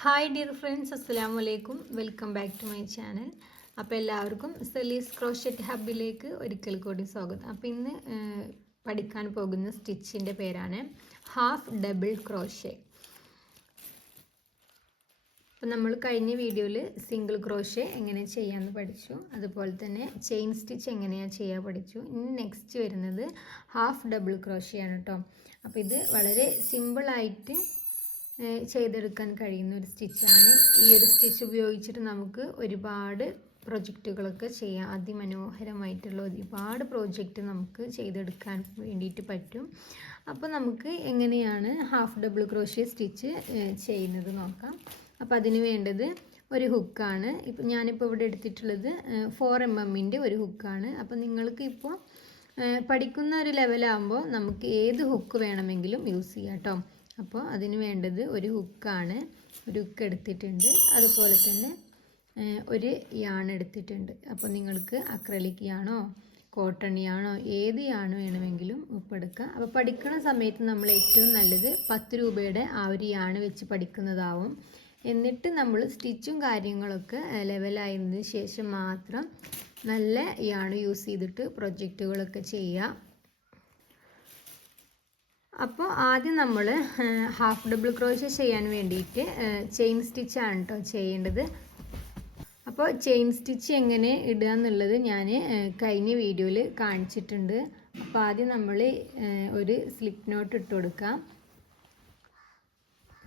Hi dear friends, അസ്സലാമു അലൈക്കും. Welcome back to my channel. അപ്പോൾ എല്ലാവർക്കും സെലീസ് ക്രോഷറ്റ് ഹബിലേക്ക് ഒരിക്കൽ കൂടി സ്വാഗതം. അപ്പോൾ ഇന്ന് പഠിക്കാൻ പോകുന്ന സ്റ്റിച്ചിൻ്റെ പേരാണ് ഹാഫ് ഡബിൾ ക്രോഷേ. അപ്പോൾ നമ്മൾ കഴിഞ്ഞ വീഡിയോയിൽ സിംഗിൾ ക്രോഷേ എങ്ങനെ ചെയ്യാമെന്ന് പഠിച്ചു, അതുപോലെ തന്നെ ചെയിൻ സ്റ്റിച്ച് എങ്ങനെയാണ് ചെയ്യാൻ പഠിച്ചു. ഇനി നെക്സ്റ്റ് വരുന്നത് ഹാഫ് ഡബിൾ ക്രോഷേ ആണ് കേട്ടോ. അപ്പോൾ ഇത് വളരെ സിമ്പിളായിട്ട് ചെയ്തെടുക്കാൻ കഴിയുന്ന ഒരു സ്റ്റിച്ചാണ്. ഈ ഒരു സ്റ്റിച്ച് ഉപയോഗിച്ചിട്ട് നമുക്ക് ഒരുപാട് പ്രൊജക്റ്റുകളൊക്കെ ചെയ്യാം. അതിമനോഹരമായിട്ടുള്ള ഒരുപാട് പ്രോജക്റ്റ് നമുക്ക് ചെയ്തെടുക്കാൻ വേണ്ടിയിട്ട് പറ്റും. അപ്പോൾ നമുക്ക് എങ്ങനെയാണ് ഹാഫ് ഡബിൾ ക്രോഷ്യ സ്റ്റിച്ച് ചെയ്യുന്നത് നോക്കാം. അപ്പോൾ അതിന് വേണ്ടത് ഒരു ഹുക്കാണ്. ഞാനിപ്പോൾ ഇവിടെ എടുത്തിട്ടുള്ളത് 4 mm ഒരു ഹുക്കാണ്. അപ്പോൾ നിങ്ങൾക്ക് ഇപ്പോൾ പഠിക്കുന്ന ഒരു ലെവലാകുമ്പോൾ നമുക്ക് ഏത് ഹുക്ക് വേണമെങ്കിലും യൂസ് ചെയ്യാം കേട്ടോ. അപ്പോൾ അതിന് വേണ്ടത് ഒരു ഹുക്കാണ്. ഒരു ഹുക്ക് എടുത്തിട്ടുണ്ട്. അതുപോലെ തന്നെ ഒരു യാൺ എടുത്തിട്ടുണ്ട്. അപ്പോൾ നിങ്ങൾക്ക് അക്രലിക് യാണോ കോട്ടൺ യാണോ ഏത് യാൺ വേണമെങ്കിലും ഉപ്പെടുക്കാം. അപ്പോൾ പഠിക്കുന്ന സമയത്ത് നമ്മൾ ഏറ്റവും നല്ലത് 10 രൂപയുടെ ആ ഒരു യാൺ വെച്ച് പഠിക്കുന്നതാവും. എന്നിട്ട് നമ്മൾ സ്റ്റിച്ചും കാര്യങ്ങളൊക്കെ ലെവലായതിന് ശേഷം മാത്രം നല്ല യാൺ യൂസ് ചെയ്തിട്ട് പ്രൊജക്റ്റുകളൊക്കെ ചെയ്യുക. അപ്പോൾ ആദ്യം നമ്മൾ ഹാഫ് ഡബിൾ ക്രോഷ്യ ചെയ്യാൻ വേണ്ടിയിട്ട് ചെയിൻ സ്റ്റിച്ചാണ് കേട്ടോ ചെയ്യേണ്ടത്. അപ്പോൾ ചെയിൻ സ്റ്റിച്ച് എങ്ങനെ ഇടുക എന്നുള്ളത് ഞാൻ കഴിഞ്ഞ വീഡിയോയിൽ കാണിച്ചിട്ടുണ്ട്. അപ്പോൾ ആദ്യം നമ്മൾ ഒരു സ്ലിപ്പ് നോട്ട് ഇട്ട് കൊടുക്കാം.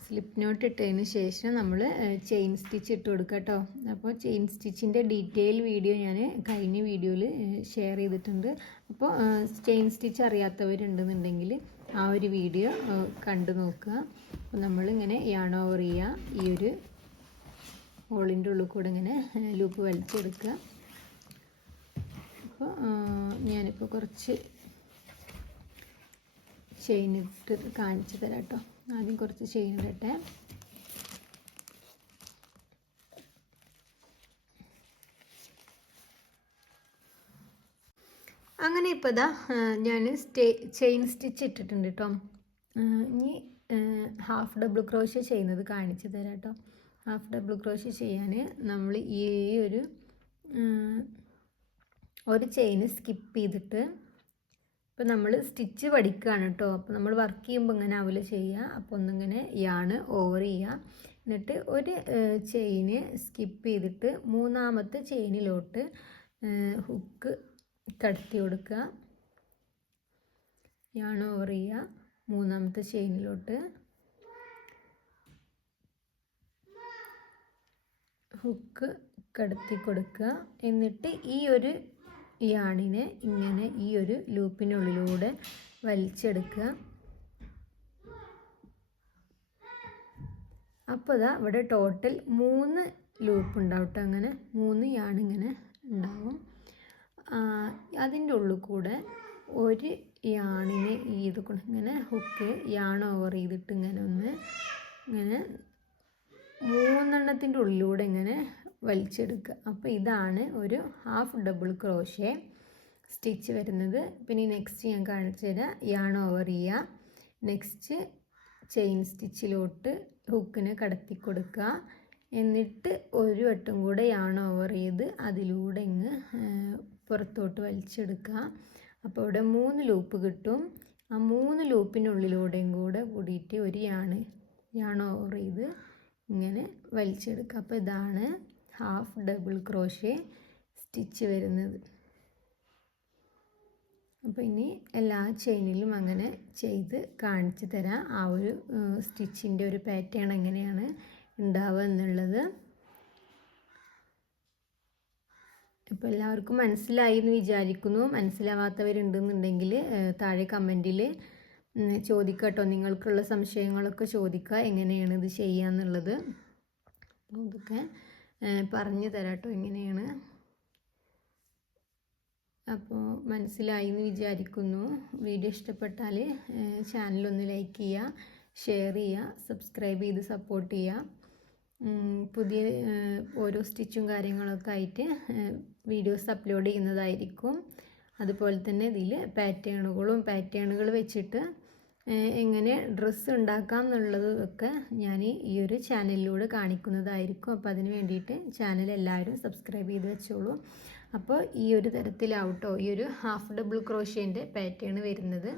സ്ലിപ്പ് നോട്ട് ഇട്ടതിന് ശേഷം നമ്മൾ ചെയിൻ സ്റ്റിച്ച് ഇട്ട് കൊടുക്കുക കേട്ടോ. അപ്പോൾ ചെയിൻ സ്റ്റിച്ചിൻ്റെ ഡീറ്റെയിൽ വീഡിയോ ഞാൻ കഴിഞ്ഞ വീഡിയോയിൽ ഷെയർ ചെയ്തിട്ടുണ്ട്. അപ്പോൾ ചെയിൻ സ്റ്റിച്ച് അറിയാത്തവരുണ്ടെന്നുണ്ടെങ്കിൽ ആ ഒരു വീഡിയോ കണ്ടു നോക്കുക. അപ്പോൾ നമ്മളിങ്ങനെ യാൺ ഓവർ ചെയ്യുക. ഈ ഒരു ഹോളിൻ്റെ ഉള്ളിൽ കൂടെ ഇങ്ങനെ ലൂപ്പ് വലിച്ചെടുക്കുക. അപ്പോൾ ഞാനിപ്പോൾ കുറച്ച് ചെയിൻ ഇട്ട് കാണിച്ചു തരാം കേട്ടോ. ആദ്യം കുറച്ച് ചെയിൻ ഇടട്ടെ. അങ്ങനെ ഇപ്പോൾ ഇതാ ഞാൻ ചെയിൻ സ്റ്റിച്ച് ഇട്ടിട്ടുണ്ട് കേട്ടോ. ഇനി ഹാഫ് ഡബിൾ ക്രോഷ്യ ചെയ്യുന്നത് കാണിച്ചു തരാം കേട്ടോ. ഹാഫ് ഡബിൾ ക്രോഷ്യ ചെയ്യാൻ നമ്മൾ ഈ ഒരു ചെയിൻ സ്കിപ്പ് ചെയ്തിട്ട് ഇപ്പോൾ നമ്മൾ സ്റ്റിച്ച് പഠിക്കുകയാണ് കേട്ടോ. അപ്പോൾ നമ്മൾ വർക്ക് ചെയ്യുമ്പോൾ ഇങ്ങനെ ആവില്ല ചെയ്യുക. അപ്പോൾ ഒന്നിങ്ങനെ യാൺ ഓവർ ചെയ്യുക. എന്നിട്ട് ഒരു ചെയിന് സ്കിപ്പ് ചെയ്തിട്ട് മൂന്നാമത്തെ ചെയിനിലോട്ട് ഹുക്ക് കടത്തി കൊടുക്കുക. യാൺ ഓവർ ചെയ്യുക. മൂന്നാമത്തെ ചെയിനിലോട്ട് ഹുക്ക് കടത്തി കൊടുക്കുക. എന്നിട്ട് ഈ ഒരു യാണിനെ ഇങ്ങനെ ഈ ഒരു ലൂപ്പിനുള്ളിലൂടെ വലിച്ചെടുക്കുക. അപ്പോൾ ഇതാ ഇവിടെ ടോട്ടൽ 3 ലൂപ്പ് ഉണ്ടാവും കേട്ടോ. അങ്ങനെ 3 യാണിങ്ങനെ ഉണ്ടാവും. അതിൻ്റെ ഉള്ളിൽ കൂടെ ഒരു യാണിനെ ഇങ്ങനെ ഹുക്ക് യാൺ ഓവർ ചെയ്തിട്ട് ഇങ്ങനെ ഇങ്ങനെ 3 എണ്ണത്തിൻ്റെ ഉള്ളിലൂടെ ഇങ്ങനെ വലിച്ചെടുക്കുക. അപ്പോൾ ഇതാണ് ഒരു ഹാഫ് ഡബിൾ ക്രോഷ്യ സ്റ്റിച്ച് വരുന്നത്. പിന്നെ നെക്സ്റ്റ് ഞാൻ കാണിച്ചു തരാം. യാൺ ഓവർ ചെയ്യുക. നെക്സ്റ്റ് ചെയിൻ സ്റ്റിച്ചിലോട്ട് ഹുക്കിനെ കടത്തി കൊടുക്കുക. എന്നിട്ട് ഒരു വട്ടം കൂടെ യാൺ ഓവർ ചെയ്ത് അതിലൂടെ പുറത്തോട്ട് വലിച്ചെടുക്കുക. അപ്പോൾ ഇവിടെ 3 ലൂപ്പ് കിട്ടും. ആ 3 ലൂപ്പിനുള്ളിലൂടെയും കൂടെ കൂടിയിട്ട് ഒരു യാൺ ഓവർ ചെയ്ത് ഇങ്ങനെ വലിച്ചെടുക്കുക. അപ്പോൾ ഇതാണ് ഹാഫ് ഡബിൾ ക്രോഷ്യ സ്റ്റിച്ച് വരുന്നത്. അപ്പോൾ ഇനി എല്ലാ ചെയിനിലും അങ്ങനെ ചെയ്ത് കാണിച്ചു തരാം. ആ ഒരു സ്റ്റിച്ചിൻ്റെ ഒരു പാറ്റേൺ എങ്ങനെയാണ് ഉണ്ടാവുക എന്നുള്ളത്. ഇപ്പോൾ എല്ലാവർക്കും മനസ്സിലായി എന്ന് വിചാരിക്കുന്നു. മനസ്സിലാവാത്തവരുണ്ടെന്നുണ്ടെങ്കിൽ താഴെ കമൻറ്റിൽ ചോദിക്കുക കേട്ടോ. നിങ്ങൾക്കുള്ള സംശയങ്ങളൊക്കെ ചോദിക്കുക, എങ്ങനെയാണ് ഇത് ചെയ്യുക എന്നുള്ളത്. അപ്പോൾ ഇതൊക്കെ പറഞ്ഞു തരാം കേട്ടോ എങ്ങനെയാണ്. അപ്പോൾ മനസ്സിലായി എന്ന് വിചാരിക്കുന്നു. വീഡിയോ ഇഷ്ടപ്പെട്ടാൽ ചാനലൊന്ന് ലൈക്ക് ചെയ്യുക, ഷെയർ ചെയ്യുക, സബ്സ്ക്രൈബ് ചെയ്ത് സപ്പോർട്ട് ചെയ്യുക. പുതിയ ഓരോ സ്റ്റിച്ചും കാര്യങ്ങളൊക്കെ ആയിട്ട് വീഡിയോസ് അപ്ലോഡ് ചെയ്യുന്നതായിരിക്കും. അതുപോലെ തന്നെ ഇതിൽ പാറ്റേണുകൾ വെച്ചിട്ട് എങ്ങനെ ഡ്രസ്സ് ഉണ്ടാക്കാം എന്നുള്ളതൊക്കെ ഞാൻ ഈ ഒരു ചാനലിലൂടെ കാണിക്കുന്നതായിരിക്കും. അപ്പോൾ അതിന് വേണ്ടിയിട്ട് ചാനൽ എല്ലാവരും സബ്സ്ക്രൈബ് ചെയ്ത് വെച്ചോളൂ. അപ്പോൾ ഈ ഒരു തരത്തിലാവട്ടോ ഈ ഒരു ഹാഫ് ഡബിൾ ക്രോഷ്യേൻ്റെ പാറ്റേൺ വരുന്നത്.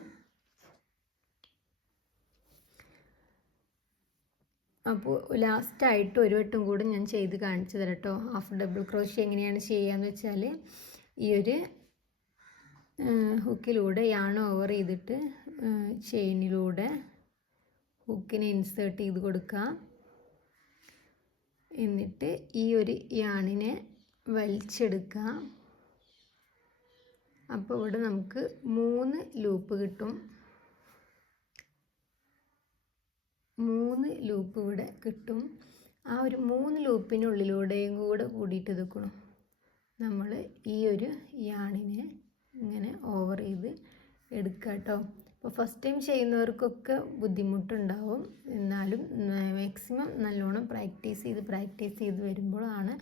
അപ്പോൾ ലാസ്റ്റായിട്ട് ഒരു വട്ടം കൂടെ ഞാൻ ചെയ്ത് കാണിച്ചു തരാം കേട്ടോ. ഹാഫ് ഡബിൾ ക്രോഷ്യ എങ്ങനെയാണ് ചെയ്യാന്ന് വെച്ചാൽ ഈ ഒരു ഹുക്കിലൂടെ യാൺ ഓവർ ചെയ്തിട്ട് ചെയിനിലൂടെ ഹുക്കിനെ ഇൻസേർട്ട് ചെയ്ത് കൊടുക്കുക. എന്നിട്ട് ഈ ഒരു യാണിനെ വലിച്ചെടുക്കുക. അപ്പോൾ ഇവിടെ നമുക്ക് 3 ലൂപ്പ് കിട്ടും. 3 ലൂപ്പ് ഇവിടെ കിട്ടും. ആ ഒരു 3 ലൂപ്പിനുള്ളിലൂടെയും കൂടെ കൂടിയിട്ട് എടുക്കണം. നമ്മൾ ഈ ഒരു യാണിനെ ഇങ്ങനെ ഓവർ ചെയ്ത് എടുക്കുക കേട്ടോ. അപ്പോൾ ഫസ്റ്റ് ടൈം ചെയ്യുന്നവർക്കൊക്കെ ബുദ്ധിമുട്ടുണ്ടാവും. എന്നാലും മാക്സിമം നല്ലോണം പ്രാക്ടീസ് ചെയ്ത് വരുമ്പോഴാണ്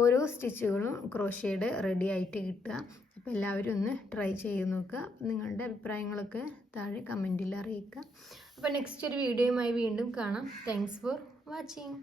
ഓരോ സ്റ്റിച്ചുകളും ക്രോഷ്യേയുടെ റെഡി ആയിട്ട് കിട്ടുക. അപ്പോൾ എല്ലാവരും ഒന്ന് ട്രൈ ചെയ്ത് നോക്കുക. നിങ്ങളുടെ അഭിപ്രായങ്ങളൊക്കെ താഴെ കമൻറ്റിൽ അറിയിക്കുക. അപ്പോൾ നെക്സ്റ്റ് ഒരു വീഡിയോയുമായി വീണ്ടും കാണാം. Thanks for watching.